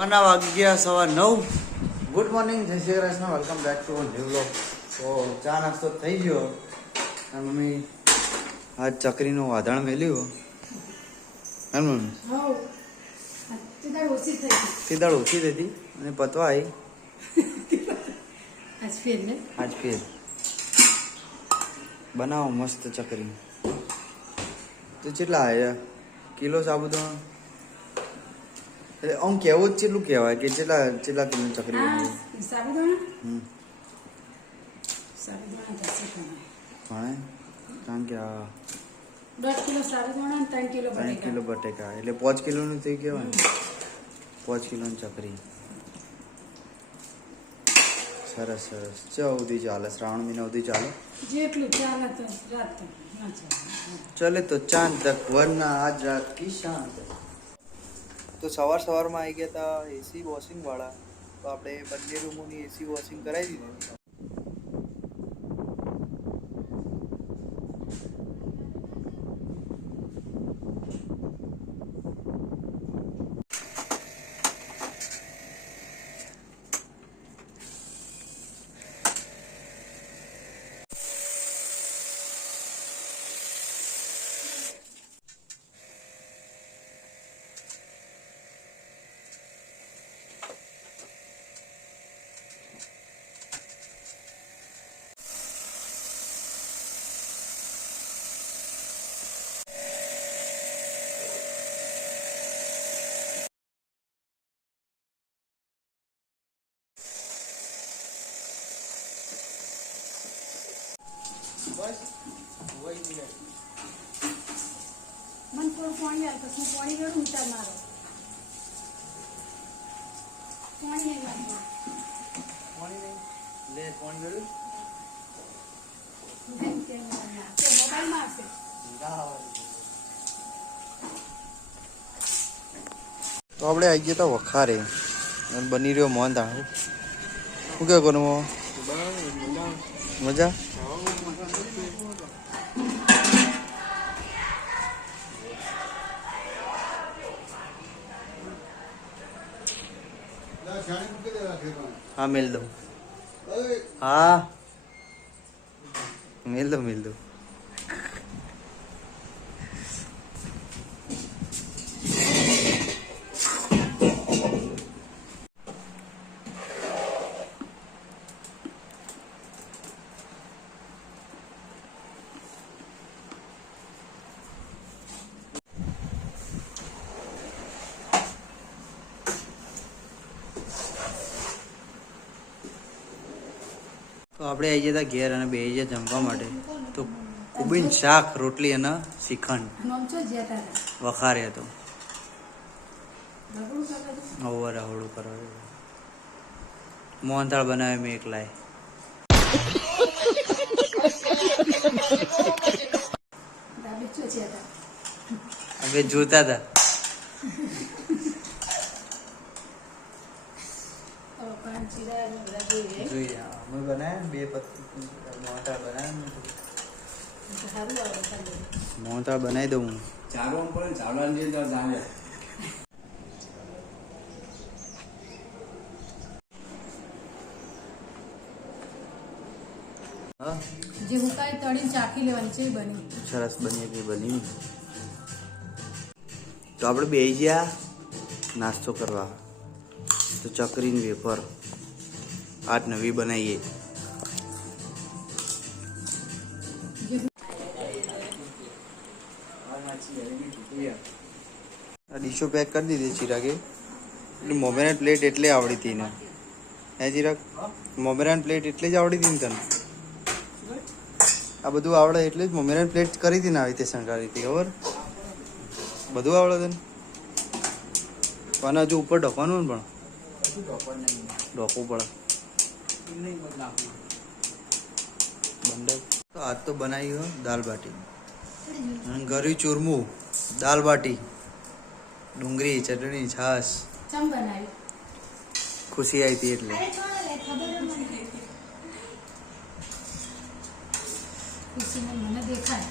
સવારના વાગી ગયા 9:15. ગુડ મોર્નિંગ, જય Shri Krishna, welcome back to new vlog. તો ચા નાસ્તો થઈ ગયો અને મમ્મી આજ ચકરીનું વાધણ મેલ્યું. હા મમ્મી, તે દાળ ઓછી થઈ હતી અને પતવા આવી આજ ફેર બનાવો મસ્ત ચકરી. તો કેટલા આવ્યા કિલો સાબુદાણા? એટલે આમ કેવું જ કેટલું કહેવાય કે કેટલા કિલો ચકરી બની? કારણ કે આ 10 કિલો સાબુદાણા 3 કિલો બટેકા એટલે 5 કિલોનું થઈ કહેવાય ને. 5 કિલોની ચકરી સરસ સરસ. સુધી ચાલે, શ્રાવણ મહિના સુધી ચાલે. જેટલું ચાલે તો રાત ચાલે તો ચાંદ તક, વરના આજ રાત કી શાંત. તો સવારમાં આવી ગયા હતા એસી વોશિંગ વાળા. તો આપણે બંને રૂમોની એસી વોશિંગ કરાવી દીધી. મને થોડું પાણી આલ, પછી હું પાણી ગળું ઊંચા મારો. પાણી નહીં મારવું. લે પાણી ગળ્યું મોબાઈલમાં આવશે. તો આપણે આવી ગયા હતા વખારે અને બની રહ્યો મોહન થાળ. શું કહે કોનું મજા? હા મેલ દઉં. હા મેલ દઉં. તો આપણે આવી ગયા હતા ઘેર અને બેસી ગયા જમવા માટે. તો કુબીન શાક, રોટલી અને શ્રીખંડ વખારે હતો. રહોડું કરાવ્યું. મોહનથાળ બનાવે મેં એકલાય. અમે જોતા હતા. જોઈએ અમે બનાવ્યા 2 મોહનથાળ બનાવ્યા. મોહનથાળ બનાવી દઉં. જે મુકાઈ તળીને ચાખી લેવાની છે બની સરસ બની. તો આપણે બેસી ગયા નાસ્તો કરવા. તો ચકરીની વેફર આજ નવી બનાવીએ. આ ડીશો પેક કરી દીધી ચિરાગે. એટલે મોમેરાન પ્લેટ એટલે આવડી હતી ને હે ચિરાગ? મોમેરાન પ્લેટ એટલે જ આવડી હતી ને તને? આ બધું આવડે એટલે જ મોમેરાન પ્લેટ કરી હતી ને આવી રીતે શણગારી હતી. ખબર? બધું આવડે તને? પણ હજુ ઉપર ઢોકવાનું ને પણ ઢોકવું પડે. તો આજ તો બનાવી દાલ બાટી, ગરી ચૂરમું, દાલ બાટી, ડુંગળી, ચટણી, છાશ. ખુશી આવી હતી એટલે. મને દેખાય